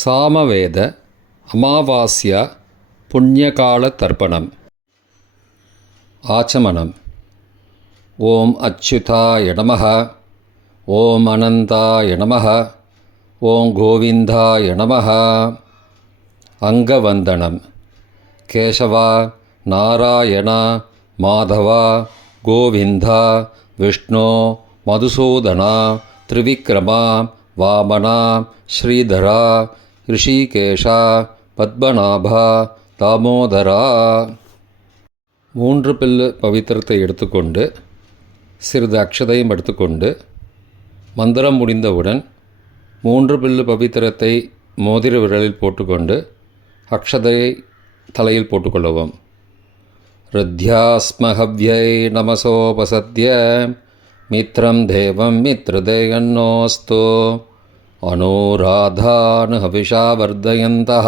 சாமவேத அமாவாஸ்யா புண்ணியகால தர்ப்பணம். ஆச்சமனம். ஓம் அச்சுதாய நமக ஓம் அனந்தாய நமக ஓம் கோவிந்தாய நமக அங்கவந்தனம். கேசவா நாராயணா மாதவா கோவிந்தா விஷ்ணு மதுசூதனா திரிவிக்ரமா வாமனா ஸ்ரீதரா ரிஷிகேஷா பத்மநாபா தாமோதரா. மூன்று பில்லு பவித்திரத்தை எடுத்துக்கொண்டு சிறிது அக்ஷதையும் எடுத்துக்கொண்டு மந்திரம் முடிந்தவுடன் மூன்று பில்லு பவித்திரத்தை மோதிர விரலில் போட்டுக்கொண்டு அக்ஷதையை தலையில் போட்டுக்கொள்ளவும். ருத்யாஸ்மஹவ்யை நமசோபசத்ய மித்ரம் தேவம் மித்ரதேயன்னோஸ்து. अनोराधान् ஹவிஷா வர்தயந்தः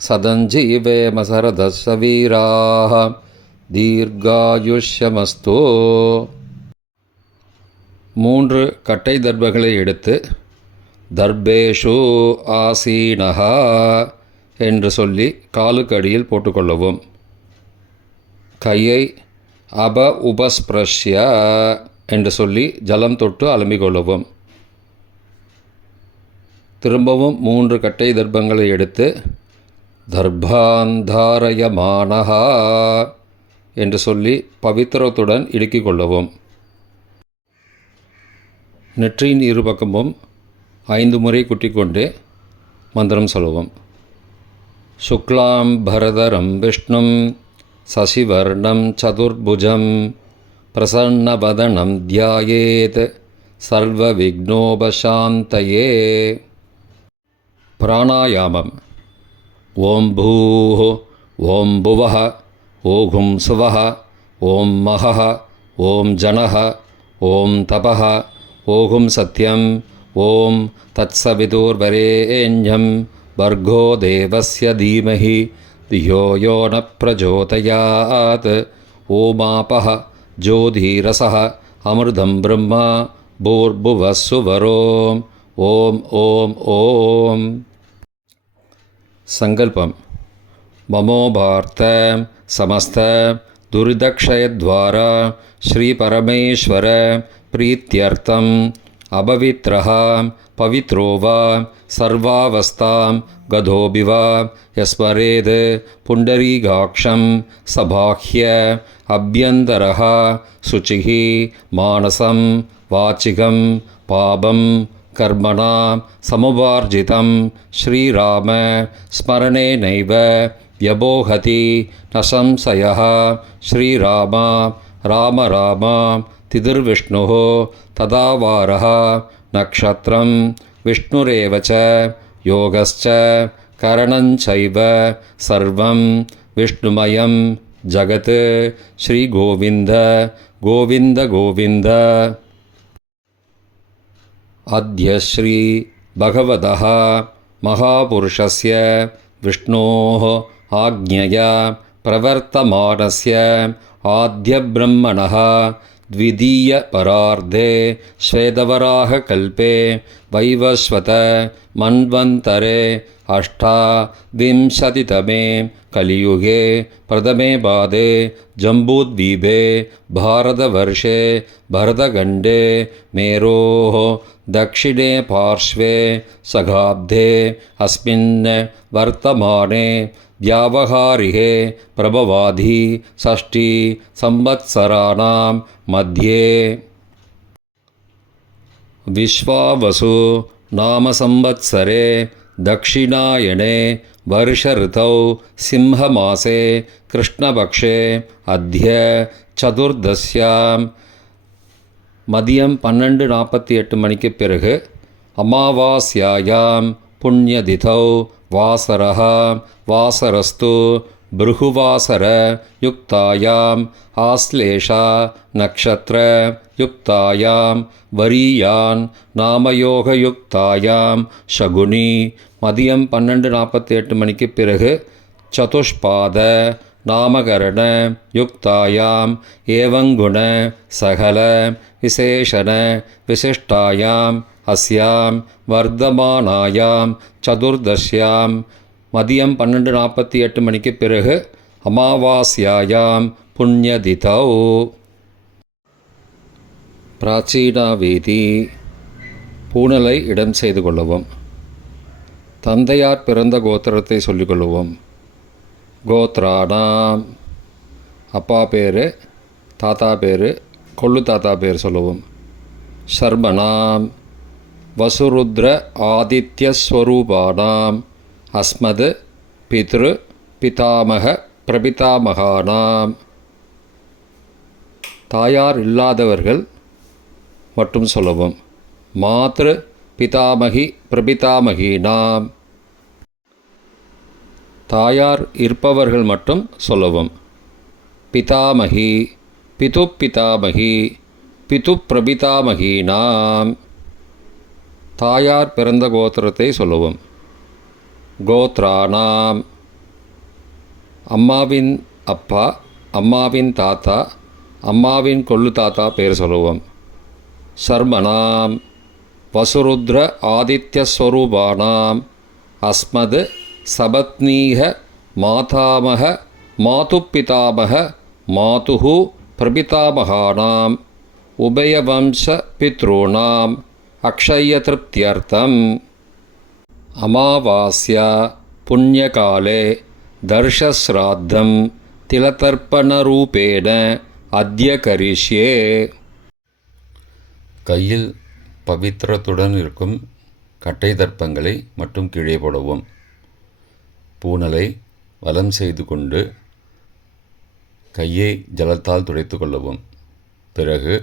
सदञ्जीवेम சரதஸ்ஸ வீராः தீர்காயுஷ்யமஸ்து. மூன்று கட்டை தர்பங்களை எடுத்து தர்பேஷு ஆசீனஹா என்று சொல்லி காலுக்கு அடியில் போட்டுக்கொள்ளவும். கையை அப உபஸ்பிரஷ்ய என்று சொல்லி ஜலம் தொட்டு அலம்பிக் கொள்ளவும் திரும்பவும் மூன்று கட்டை தர்ப்பங்களை எடுத்து தர்பாந்தாரயமானஹா என்று சொல்லி பவித்திரத்துடன் இடுக்கிக் கொள்ளவும். நெற்றியின் இரு பக்கமும் ஐந்து முறை குட்டிக்கொண்டு மந்திரம் சொல்லுவோம். சுக்லாம் பரதரம் விஷ்ணும் சசிவர்ணம் சதுர்புஜம் பிரசன்னவதனம் தியாயேத் சர்வ சர்வவிக்னோபசாந்தயே प्राणायामम्। ॐ भूः ॐ भुवः ओघुं सुवः ॐ महः ॐ जनः ॐ तपः ओघुं सत्यम् ॐ तत्सविदुर्वरे एञ्झं भर्गो देवस्य धीमहि धियो यो न प्रचोदयात्। ओमापः ज्योधीरसः अमृतं ब्रह्म भूर्भुवः सुवरोम् ॐ ॐ सङ्कल्पं ममोभार्थ समस्त दुर्दक्षयद्वारा श्रीपरमेश्वर प्रीत्यर्थम् अपवित्रः पवित्रो वा सर्वावस्थां गधोऽपि वा यस्मरेद् पुण्डरीकाक्षं सबाह्य अभ्यन्तरः शुचिः मानसं वाचिकं पापं கர்மணாம் சமுபார்ஜிதம் ஸ்ரீராம ஸ்மரணே நைவ யபோகதி நசம்சய ஸ்ரீராமா ராம ராமா திதிர்விஷ்ணு ததாவாரः நக்ஷத்திரம் விஷ்ணுரேவச்ச யோகஸ்ச கரணஞ்சைவ சர்வம் விஷ்ணுமயம் ஜகத் ஸ்ரீகோவிந்த கோவிந்த கோவிந்த अद्य श्रीभगवतः महापुरुषस्य विष्णोः आज्ञया प्रवर्तमानस्य आद्यब्रह्मणः द्वितीयपरार्धे श्वेतवराहकल्पे वैवस्वत मन्वन्तरे अष्टाविंशतितमे कलियुगे प्रथमे पादे जम्बूद्वीपे भारतवर्षे भरतखण्डे मेरोः दक्षिणे पार्श्वे सगाब्धे अस्मिन् वर्तमाने व्यावहारिके प्रभवाधि षष्ठी संवत्सराणां मध्ये। विश्वावसु नामसंवत्सरे दक्षिणायणे वर्षऋतौ सिंहमासे कृष्णपक्षे अद्य சதுர்தஸ்யாம் மதியம் பன்னெண்டு நாற்பத்தி எட்டு மணிக்கு பிறகு அமாவாஸ்யாயாம் புண்ணியதிதௌ வாசரः வாசரஸ்து பிருகுவாசர யுக்தாயாம் ஆஸ்லேஷா நக்ஷத்திர யுக்தாயாம் வரியான் நாமயோக யுக்தாயாம் ஷகுனி மதியம் பன்னெண்டு நாற்பத்தி எட்டு மணிக்கு பிறகு சதுஷ்பாத நாமகரண யுக்தாயாம் ஏவங்குண சகல விசேஷண விசிஷ்டாயாம் அஸ்யாம் வர்த்தமானாயாம் சதுர்தஷ்யாம் மதியம் பன்னெண்டு நாற்பத்தி எட்டு மணிக்கு பிறகு அமாவாஸ்யாயாம் பிராச்சீனா வீதி பூணலை இடம் செய்து கொள்ளவும். தந்தையார் பிறந்த கோத்திரத்தை சொல்லிக்கொள்ளுவோம் கோத்ரானாம். அப்பா பேர் தாத்தா பேர் கொள்ளு தாத்தா பேர் சொல்லுவோம். சர்மனாம். வசுருத்ர ஆதித்யஸ்வரூபானாம் அஸ்மது பித்ரு பிதாமக பிரபிதாமகானாம் தாயார் இல்லாதவர்கள் மட்டும் சொல்லவும். மாத்ரு பிதாமகி பிரபிதாமகினாம். தாயார் இருப்பவர்கள் மட்டும் சொல்லவும். பிதாமகி பிது பிதாமகி பிது பிரபிதாமகினாம் தாயார் பிறந்த கோத்திரத்தை சொல்லவும். கோத்ரானாம். அம்மாவின் அப்பா அம்மாவின் தாத்தா அம்மாவின் கொள்ளு தாத்தா பேர் சொல்லுவோம். சர்மனாம். வசுருத்ர ஆதித்யஸ்வரூபானாம் அஸ்மது சபத்னீக மாதாமக மாதுப்பிதாமக மாதுகு பிரபிதாமகானாம். உபயவம்ச பித்ருணாம் அக்ஷய திருப்தியர்த்தம். அமாவாஸ்யா புண்ணியகாலே தர்ஷஸ்ராத்தம் திலதர்ப்பணரூபேண அத்ய கரிஷ்யே கையில் பவித்திரத்துடன் இருக்கும் கட்டை தர்ப்பங்களை மட்டும் கீழே போடவும். பூனலை வலம் செய்து கொண்டு கையை ஜலத்தால் துடைத்து கொள்ளவும். பிறகு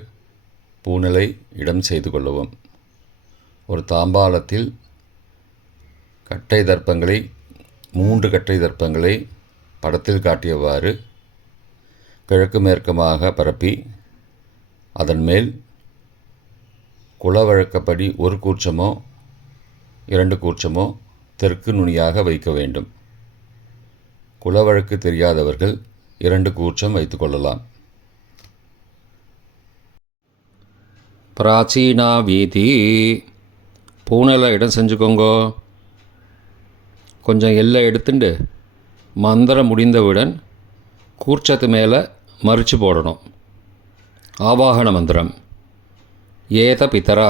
பூனலை இடம் செய்து கொள்ளவும். ஒரு தாம்பாளத்தில் கட்டை தர்ப்பங்களை மூன்று கட்டை தர்ப்பங்களை படத்தில் காட்டியவாறு கிழக்கு மேற்கமாக பரப்பி அதன் மேல் குலவழக்கப்படி ஒரு கூச்சமோ இரண்டு கூச்சமோ தெற்கு நுனியாக வைக்க வேண்டும். குலவழக்கு தெரியாதவர்கள் இரண்டு கூச்சம் வைத்துக்கொள்ளலாம் பிராச்சீனா வீதி பூனலை இடம் செஞ்சுக்கோங்கோ. கொஞ்சம் எல்லை எடுத்துண்டு மந்திரம் முடிந்தவுடன் கூர்ச்சத்து மேலே மறித்து போடணும். ஆவாகன மந்திரம். ஏத பிதரா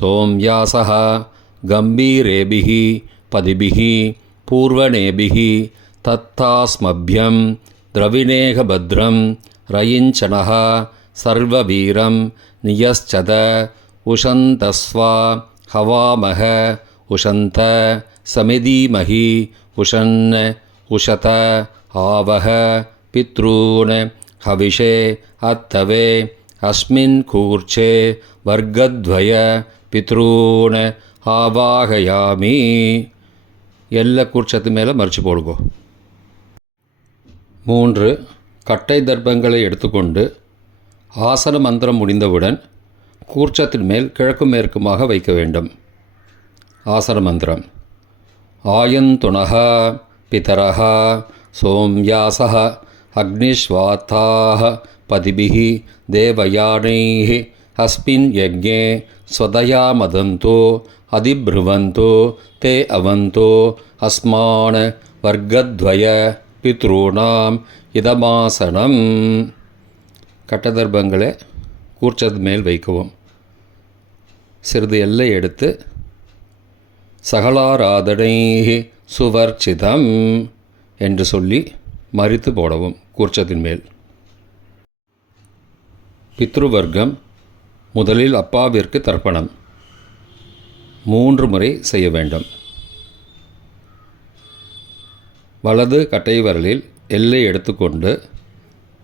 சோம்யாசா கம்பீரேபிகி பதிபிகி பூர்வணேபிகி தத்தாஸ்மபியம் திரவிணேகபத்ரம் ரயிஞ்சனः சர்வவீரம் நியச்சத உஷந்தஸ்வா ஹவாமக உஷந்த சமிதீமஹி உஷன் உஷத ஆவக பித்ரூன் ஹவிஷே அத்தவே அஸ்மின் கூர்ச்சே வர்க்கத்வய பித்ரூன் ஆவாகயாமி. எல்லா கூர்ச்சத்து மேலே மறித்து போடுங்கோ. மூன்று கட்டை தர்ப்பங்களை எடுத்துக்கொண்டு ஆசன மந்திரம் முடிந்தவுடன் கூர்ச்சத்தின் மேல் கிழக்கு மேற்குமாக வைக்க வேண்டும். ஆசன மந்திரம். ஆயந்துணः பிதரः சோம்யாசः அக்னிஸ்வாத்தாः பதிபிः தேவயானைः अस्मिन् यज्ञे स्वदया मदन्तो अधिब्रुवन्तो ते अवन्तो अस्मान् वर्गद्वय பித்ரூணாம் இதமாசனம் கட்டதர்பங்களை கூர்ச்சது மேல் வைக்கவும் சிறிது எல்லை எடுத்து சகலாராதனை சுவர்ச்சிதம் என்று சொல்லி மறித்து போடவும் கூர்ச்சத்தின் மேல். பித்ருவர்க்கம் முதலில் அப்பாவிற்கு தர்ப்பணம். மூன்று முறை செய்ய வேண்டும். வலது கட்டை விரலில் எல்லை எடுத்துக்கொண்டு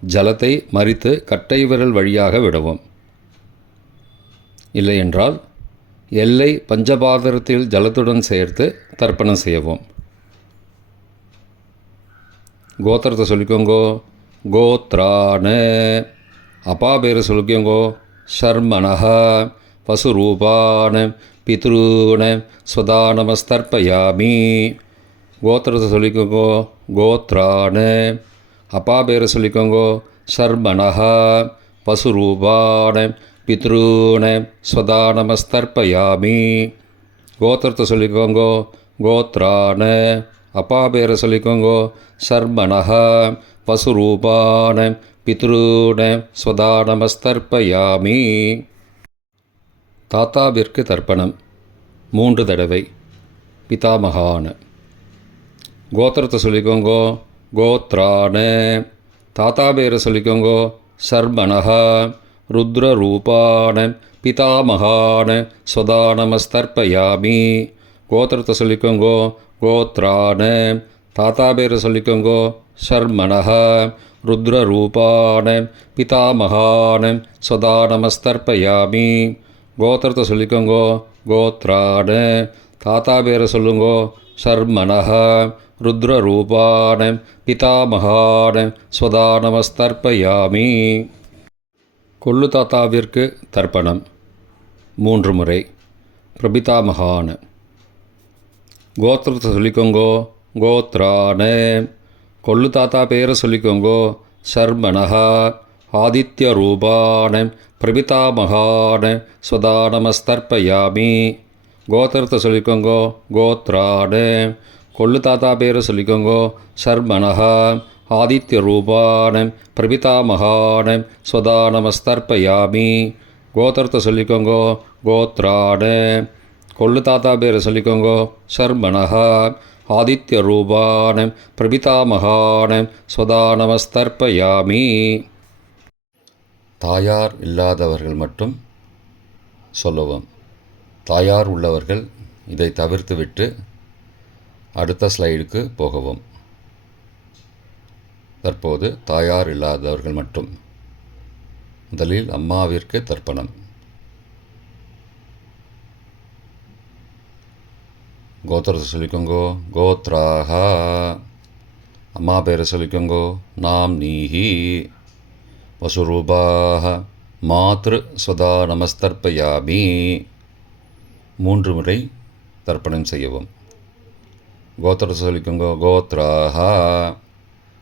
ஜலத்தை மறித்து கட்டை விரல் வழியாக விடவும். இல்லையென்றால் எல்லை பஞ்சபாதரத்தில் ஜலத்துடன் சேர்த்து தர்ப்பணம் செய்யவும். கோத்திரத்தை சொல்லிக்கோங்கோ. கோத்ரான. அப்பா பேர் சொல்லிக்கோங்கோ. ஷர்மணः பசுரூபான். பித்ருன. ஸ்வதா நமஸ்தர்ப்பயாமி கோத்திரத்தை சொல்லிக்கோங்கோ. கோத்ரான். அப்பா பேரை சொல்லிக்கோங்கோ. ஷர்மணः பசுரூபான். பித்ருன ஸ்வதா நமஸ்தர்ப்பயாமி கோத்திரத்தை சொல்லிக்கோங்கோ கோத்ரான அப்பா பேரை சொல்லிக்கோங்கோ சர்மணஹ பசுரூபான பித்ருன ஸ்வதா நமஸ்தர்ப்பயாமி தாத்தாவிற்கு தர்ப்பணம் மூன்று தடவை பிதாமகான. கோத்திரத்தை சொல்லிக்கோங்கோ கோத்ரான தாத்தா பேரை சொல்லிக்கோங்கோ சர்மனஹா ருத்ரரூபான பிதாமகான ஸ்வதா நமஸ்தர்ப்பயாமி கோத்திரத்தை சொல்லிக்கோங்கோ கோத்ரான தாத்தா பேரை சொல்லிக்கோங்கோ சர்மணஹ ருத்ரரூபான பிதாமகான ஸ்வதா நமஸ்தர்ப்பயாமி கோத்திரத்தை சொல்லிக்கோங்கோ கோத்ரான தாத்தா பேரை சொல்லுங்கோ சர்மணஹ ருத்ரரூபான பிதாமகான ஸ்வதா நமஸ்தர்ப்பயாமி கொள்ளு தாத்தாவிற்கு தர்ப்பணம். மூன்று முறை. பிரபிதாமகான கோத்திரத்தை சொல்லிக்கோங்கோ கோத்ரானே. கொள்ளு தாத்தா பேரை சொல்லிக்கோங்கோ சர்மணஹா ஆதித்ய ரூபான. பிரபிதாமகான ஸ்வதா நமஸ்தர்ப்பயாமி கோத்திரத்தை சொல்லிக்கோங்கோ கோத்ரான. கொள்ளு தாத்தா பேரை சொல்லிக்கோங்கோ சர்மணஹா ஆதித்ய பிரபிதாமகானம் பிரபிதாமகான கோத்திரத்தை சொல்லிக்கோங்கோ கோத்ரான கொள்ளு தாத்தா பேரை சொல்லிக்கோங்கோ சர்மணஹா ஆதித்ய ரூபானம் பிரபிதாமகானம் ஸ்வதா தாயார் இல்லாதவர்கள் மட்டும் சொல்லவும். தாயார் உள்ளவர்கள் இதை தவிர்த்துவிட்டு அடுத்த ஸ்லைடுக்கு போகவும். தற்போது தாயார் இல்லாதவர்கள் மட்டும். முதலில் அம்மாவிற்கு தர்ப்பணம். கோத்திரத்தை சொல்லிக்கோங்கோ. கோத்ராஹா. அம்மா பேரை சொல்லிக்கோங்கோ. நாம் நீஹி வசுரூபாக மாத்ரு சுதா நமஸ்தர்ப்பயாமி. மூன்று முறை தர்ப்பணம் செய்யவும். கோத்திரத்தை சொல்லிக்கோங்கோ. கோத்ராஹா.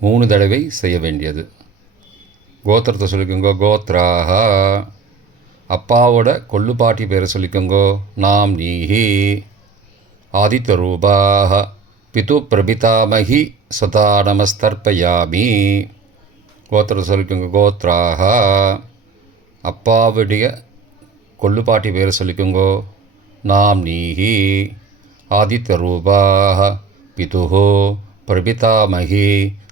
மூணு தடவை செய்ய வேண்டியது. கோத்திரத்தை சொல்லிக்கோங்க கோத்ராஹா. அப்பாவோட கொள்ளு பாட்டி பேரை சொல்லிக்கோங்கோ நாம் நீஹி. ஆதித்யரூபாக பிது பிரபிதாமகி சதா நமஸ்தர்ப்பயாமி. கோத்திர சொல்லிக்கோங்க கோத்ராக அப்பாவுடைய கொள்ளுப்பாட்டி பேரை சொல்லிக்கோங்கோ நாம் நீஹி. ஆதித்யரூபாக பிது பிரபிதாமகி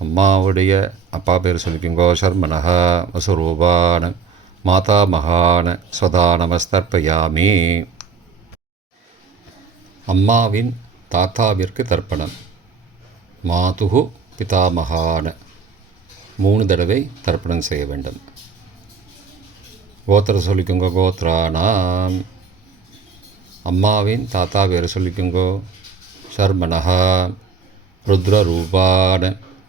அம்மாவுடைய அப்பா பேர் சொல்லிக்கோங்கோ ஷர்மனஹா வசுரூபான மாதாமகான ஸ்வதா நமஸ்தர்ப்பயாமி. அம்மாவின் தாத்தாவிற்கு தர்ப்பணம். மாதுகு பிதாமகான. மூணு தடவை தர்ப்பணம் செய்ய வேண்டும். கோத்திர சொல்லிக்கோங்க கோத்ரானாம். அம்மாவின் தாத்தா பேர் சொல்லிக்கோங்கோ ஷர்மனஹா ருத்ரரூபான.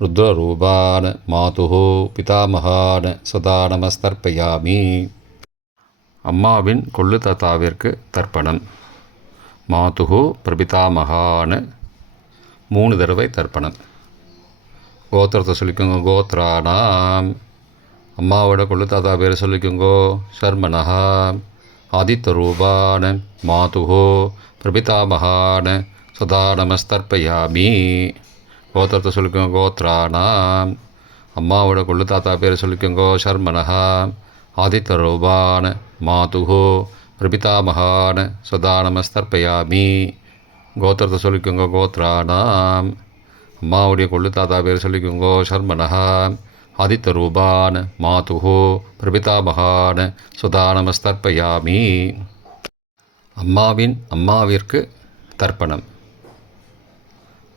ருத்ரரூபான மாதுகு பிதாமகான் சதா நமஸ்தர்ப்பயாமி அம்மாவின் கொள்ளு தாத்தாவிற்கு தர்ப்பணம். மாதுகு பிரபிதாமகான் மூணு தடவை தர்ப்பணம். கோத்திரத்தை சொல்லிக்கோங்க கோத்ரானாம். அம்மாவோட கொள்ளு தாத்தா பேர் சொல்லிக்கோங்கோ ஷர்மனஹா ஆதித்யரூபான மாதுஹோ பிரபிதாமகான சதா நமஸ்தர்ப்பயாமி கோத்திரத்தை சொல்லிக்கோங்க கோத்ரானாம் அம்மாவோட கொள்ளு தாத்தா பேர் சொல்லிக்கோங்கோ ஷர்மனஹா ஆதித்தரூபான் மாதுகோ பிரபிதாமகான சதா நமஸ்தர்ப்பயாமி. கோத்திரத்தை சொல்லிக்கோங்க கோத்ராணாம் அம்மாவுடைய கொள்ளு தாத்தா பேர் சொல்லிக்கோங்கோ ஷர்மனஹா ஆதித்யரூபான மாதுகோ பிரபிதாமகான சுதா அம்மாவின் அம்மாவிற்கு தர்ப்பணம்.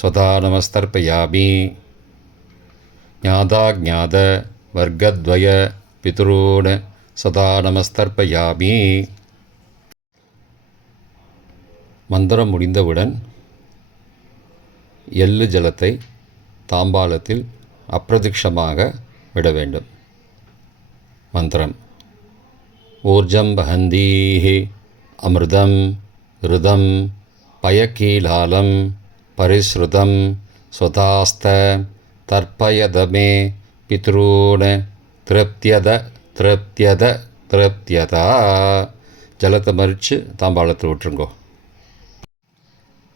ஸ்வதா நமஸ்தர்ப்பயாமி ஞாதா ஜாத வர்க்கத்வய பித்ரூன் நமஸ்தர்ப்பயாமி மந்திரம் முடிந்தவுடன் எள்ளு ஜலத்தை தாம்பாளத்தில் அப்பிரதிக்ஷமாக விட வேண்டும். மந்திரம். ஊர்ஜம் வஹந்தீஹி அமிர்தம் ருதம் பயக்கீலாலம் பரிஸ்ருதம் ஸ்வதாஸ்த தர்ப்பயதமே பித்ரூன் திருப்தியத திருப்தியத திருப்தியதா. ஜலத்தை மறித்து தாம்பாளத்தில் விட்டுருங்கோ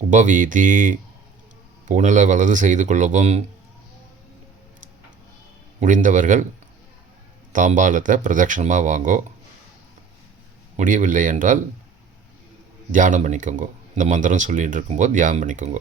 உபவீதி. பூனலை வலது செய்து கொள்ளவும் முடிந்தவர்கள் தாம்பாலத்தை பிரதட்சணமாக வாங்கோ. முடியவில்லை என்றால் தியானம் பண்ணிக்கோங்க. இந்த மந்திரம் சொல்லிகிட்டு இருக்கும்போது தியானம் பண்ணிக்கோங்க.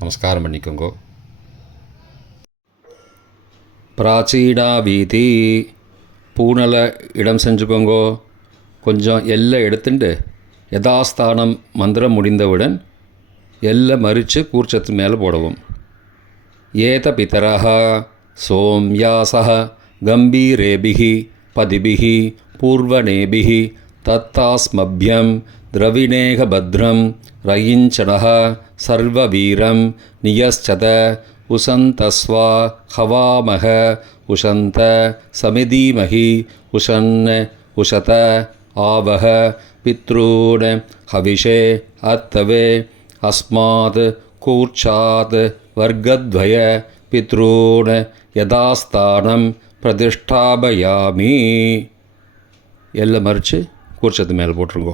நமஸ்காரம் பண்ணிக்கோங்க. பிராச்சீனா வீதி பூனல இடம் செஞ்சுக்கோங்கோ. கொஞ்சம் எல்லை எடுத்துட்டு யதாஸ்தானம் மந்திரம் முடிந்தவுடன் எல்லை மறித்து கூர்ச்சத்து மேலே போடவும். ஏத பிதரா சோம்யாசா கம்பீரேபிகி பதிபிகி பூர்வநேபிகி தத்தாஸ்மபியம் द्रविणेहभद्रं रयिञ्चनः सर्ववीरं नियश्चत उशन्तस्वा हवामः उशन्त समिधीमहि उशन् उशत आवह पितॄन् हविषे अत्तवे अस्मात् कूर्चात् वर्गद्वय पितॄन् யதாஸ்தானம் பிரதிஷ்டாபயாமி எல்லாம் மறித்து கூர்ச்சத்து மேலே போட்டுருங்கோ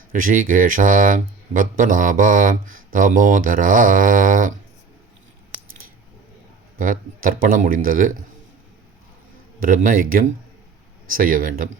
ரிஷிகேஷா பத்மநாபா தாமோதரா இப்போ தர்ப்பணம் முடிந்தது. பிரம்ம யஜ்யம் செய்ய வேண்டும்.